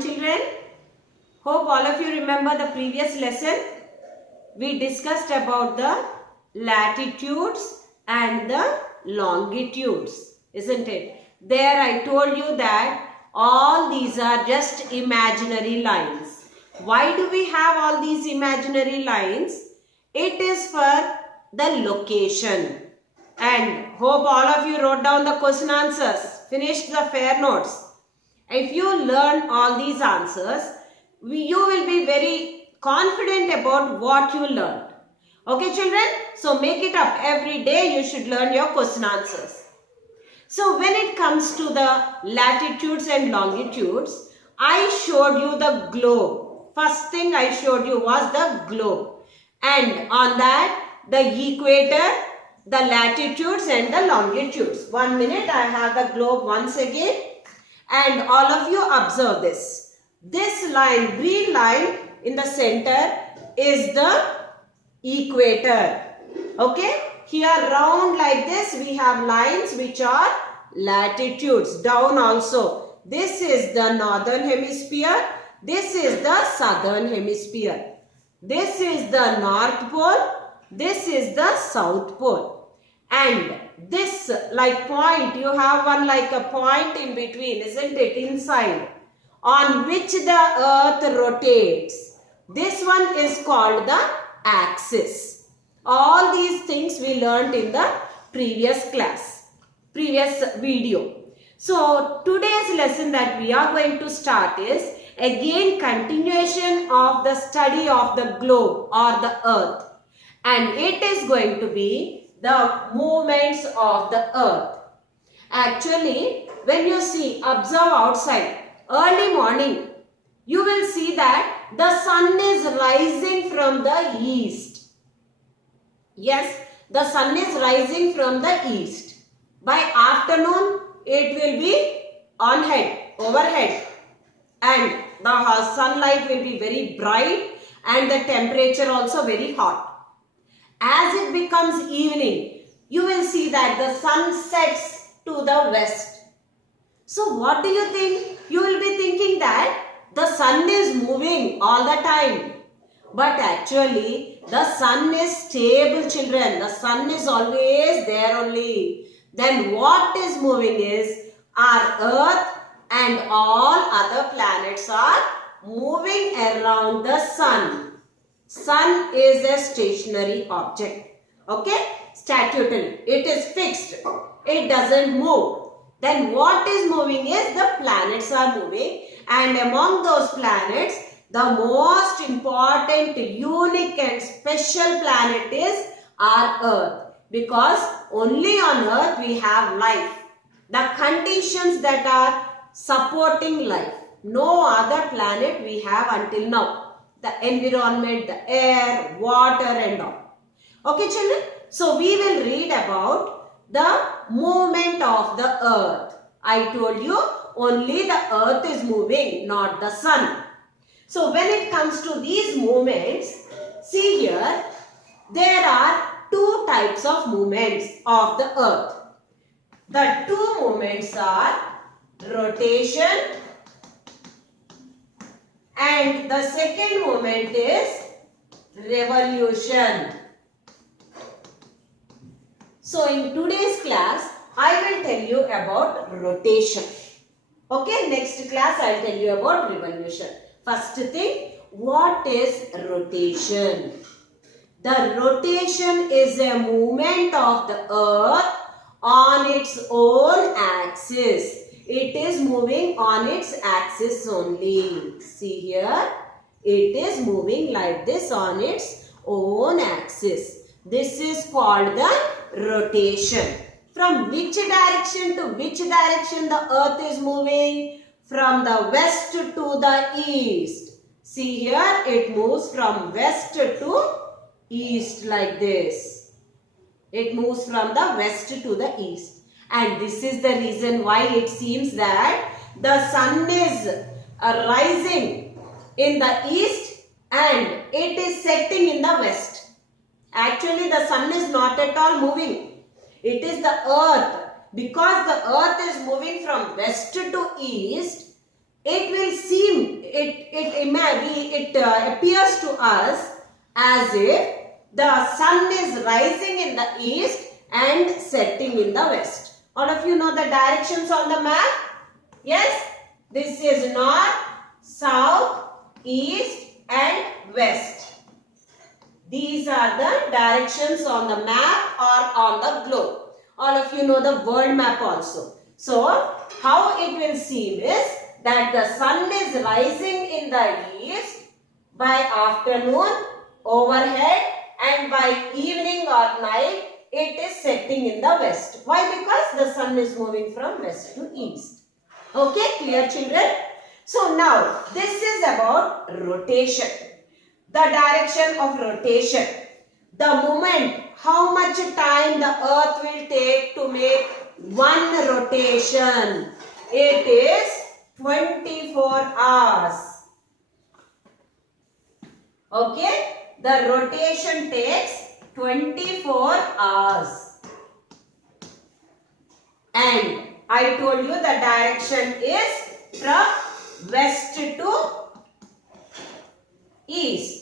morning, children. Hope all of you remember the previous lesson. We discussed about the latitudes and the longitudes, isn't it? There I told you that all these are just imaginary lines. Why do we have all these imaginary lines? It is for the location. And hope all of you wrote down the question answers, finished the fair notes. If you learn all these answers, you will be very confident about what you learned. Okay, children? So make it up. Every day you should learn your question answers. So when it comes to the latitudes and longitudes, I showed you the globe. First thing I showed you was the globe. And on that, the equator, the latitudes and the longitudes. 1 minute, I have the globe once again. And all of you observe this. This line, green line in the center is the equator. Okay. Here round like this we have lines which are latitudes. Down also. This is the northern hemisphere. This is the southern hemisphere. This is the north pole. This is the south pole. And this like point, you have one like a point in between, isn't it, inside, on which the earth rotates. This one is called the axis. All these things we learned in the previous class, previous video. So today's lesson that we are going to start is again continuation of the study of the globe or the earth. And it is going to be the movements of the earth. Actually, when you observe outside, early morning, you will see that the sun is rising from the east. Yes, the sun is rising from the east. By afternoon, it will be on head, overhead. And the sunlight will be very bright and the temperature also very hot. As it becomes evening, you will see that the sun sets to the west. So what do you think? You will be thinking that the sun is moving all the time. But actually, the sun is stable, children. The sun is always there only. Then what is moving is our earth and all other planets are moving around the sun. Sun is a stationary object. Okay? Statutory. It is fixed. It doesn't move. Then what is moving is the planets are moving. And among those planets, the most important, unique and special planet is our Earth. Because only on Earth we have life. The conditions that are supporting life. No other planet we have until now. The environment, the air, water and all. Okay, children? So we will read about the movement of the earth. I told you only the earth is moving, not the sun. So when it comes to these movements, see here, there are two types of movements of the earth. The two movements are rotation and the second movement is revolution. So in today's class, I will tell you about rotation. Okay, next class I will tell you about revolution. First thing, what is rotation? The rotation is a movement of the earth on its own axis. It is moving on its axis only. See here, it is moving like this on its own axis. This is called the rotation. From which direction to which direction the earth is moving? From the west to the east. See here, it moves from west to east like this. It moves from the west to the east. And this is the reason why it seems that the sun is rising in the east and it is setting in the west. Actually, the sun is not at all moving. It is the earth. Because the earth is moving from west to east, it will seem it appears to us as if the sun is rising in the east and setting in the west. All of you know the directions on the map? Yes? This is north, south, east and west. These are the directions on the map or on the globe. All of you know the world map also. So, how it will seem is that the sun is rising in the east by afternoon overhead, and by evening or night it is setting in the west. Why? Because the sun is moving from west to east. Okay, clear children? So now this is about rotation. The direction of rotation. The moment, how much time the earth will take to make one rotation. It is 24 hours. Okay, the rotation takes 24 hours. And I told you the direction is from west to east.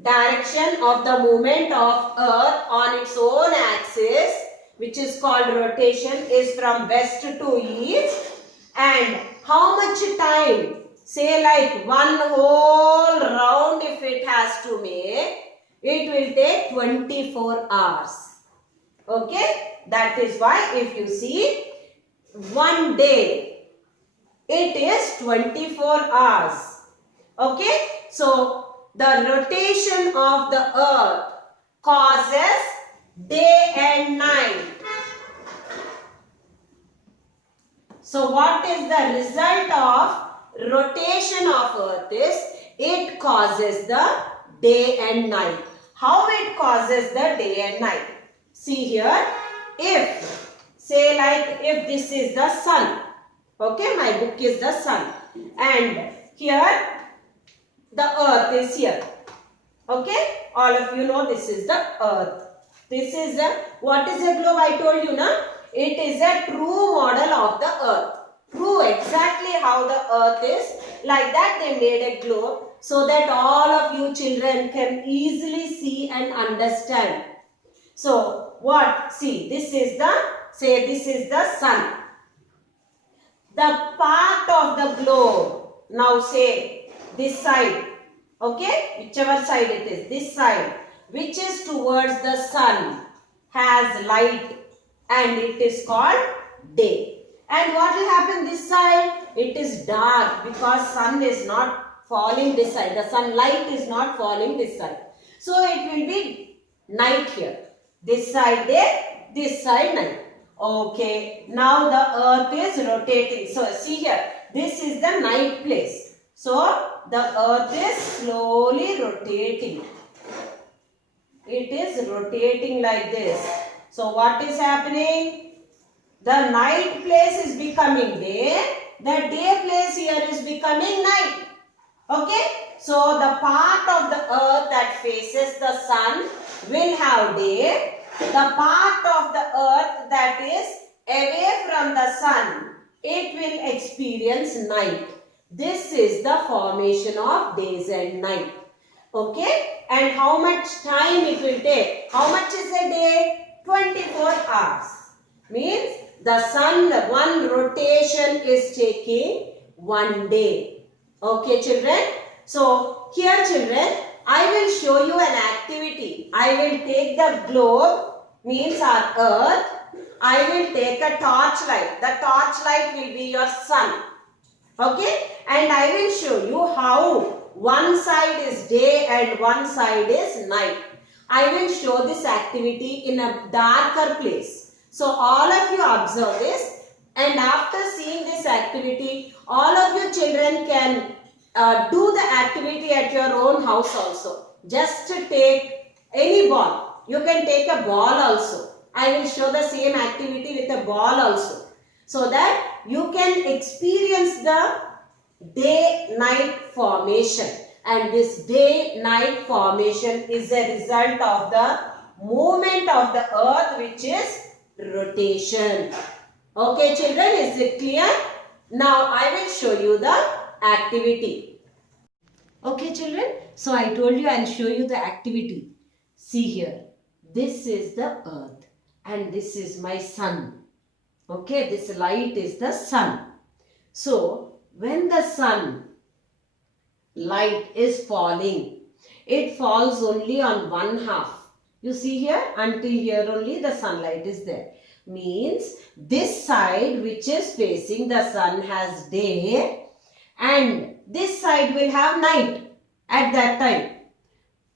Direction of the movement of earth on its own axis, which is called rotation, is from west to east. And how much time? Say like one whole round if it has to make, it will take 24 hours. Okay, that is why if you see one day, it is 24 hours. Okay, so the rotation of the earth causes day and night. So what is the result of rotation of earth is it causes the day and night. How it causes the day and night? See here, if say like if this is the sun, okay, my book is the sun, and here the earth is here. Okay, all of you know this is the earth. This is a, what is a globe? I told you, na? It is a true model of the earth. True, exactly how the earth is. Like that they made a globe so that all of you children can easily see and understand. So what? See, this is the, say this is the sun. The part of the globe, now say this side, okay, whichever side it is, this side, which is towards the sun, has light and it is called day. And what will happen this side? It is dark because sun is not falling this side. The sunlight is not falling this side. So it will be night here. This side day, this side night. Okay. Now the earth is rotating. So see here. This is the night place. So the earth is slowly rotating. It is rotating like this. So what is happening? The night place is becoming day. The day place here is becoming night. Okay. So the part of the earth that faces the sun will have day. The part of the earth that is away from the sun, it will experience night. This is the formation of days and night. Okay. And how much time it will take? How much is a day? 24 hours. Means the sun, one rotation is taking one day. Okay, children. So, here children, I will show you an activity. I will take the globe, means our earth. I will take a torchlight. The torchlight will be your sun. Okay. And I will show you how one side is day and one side is night. I will show this activity in a darker place. So all of you observe this, and after seeing this activity, all of you children can do the activity at your own house also. Just take any ball. You can take a ball also. I will show the same activity with a ball also. So that you can experience the day-night formation. And this day-night formation is a result of the movement of the earth, which is rotation. Okay children, is it clear? Now I will show you the activity. Okay children, so I told you I'll show you the activity. See here, this is the earth and this is my sun. Okay, this light is the sun. So when the sun light is falling, it falls only on one half. You see here, until here only the sunlight is there. Means this side which is facing the sun has day and this side will have night at that time.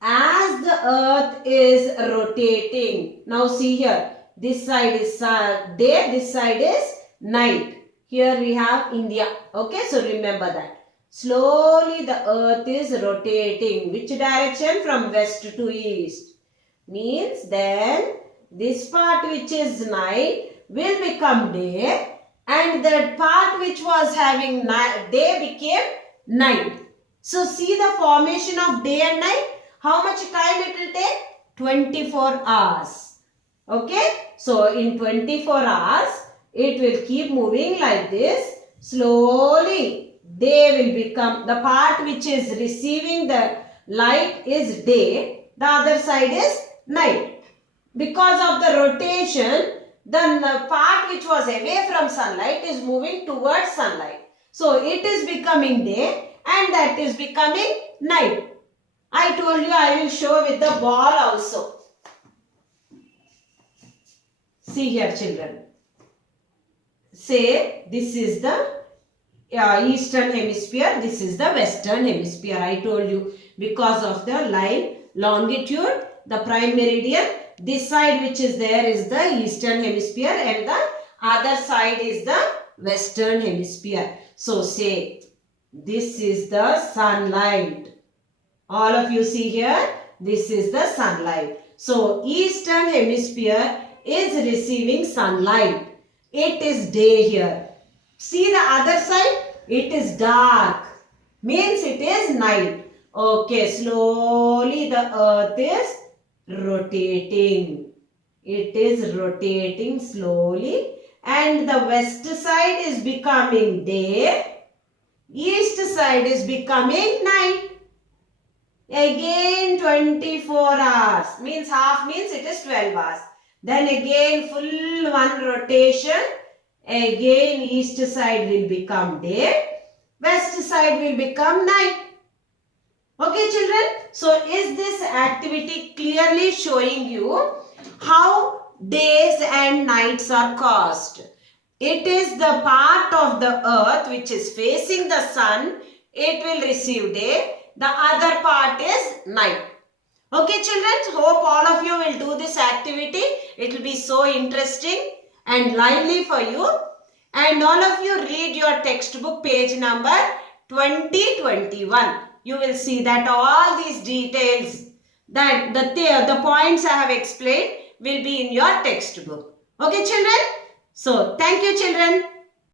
As the earth is rotating, now see here, this side is day, this side is night. Here we have India. Okay, so remember that. Slowly the earth is rotating. Which direction? From west to east. Means then this part which is night will become day and the part which was having day became night. So see the formation of day and night. How much time it will take? 24 hours. Okay. So in 24 hours it will keep moving like this. Slowly day will become, the part which is receiving the light is day. The other side is night. Because of the rotation, the part which was away from sunlight is moving towards sunlight. So it is becoming day and that is becoming night. I told you I will show with the ball also. See here children. Say this is the eastern hemisphere, this is the western hemisphere. I told you because of the line longitude, the prime meridian, this side which is there is the eastern hemisphere and the other side is the western hemisphere. So say this is the sunlight. All of you see here, this is the sunlight. So eastern hemisphere is receiving sunlight. It is day here. See the other side, it is dark. Means it is night. Okay, slowly the earth is rotating. It is rotating slowly and the west side is becoming day. East side is becoming night. Again 24 hours. Means half means it is 12 hours. Then again full one rotation. Again east side will become day. West side will become night. Okay children, so is this activity clearly showing you how days and nights are caused? It is the part of the earth which is facing the sun, it will receive day. The other part is night. Okay children, hope all of you will do this activity. It will be so interesting and lively for you. And all of you read your textbook page number 2021. You will see that all these details, that the points I have explained will be in your textbook. Okay children? So thank you children.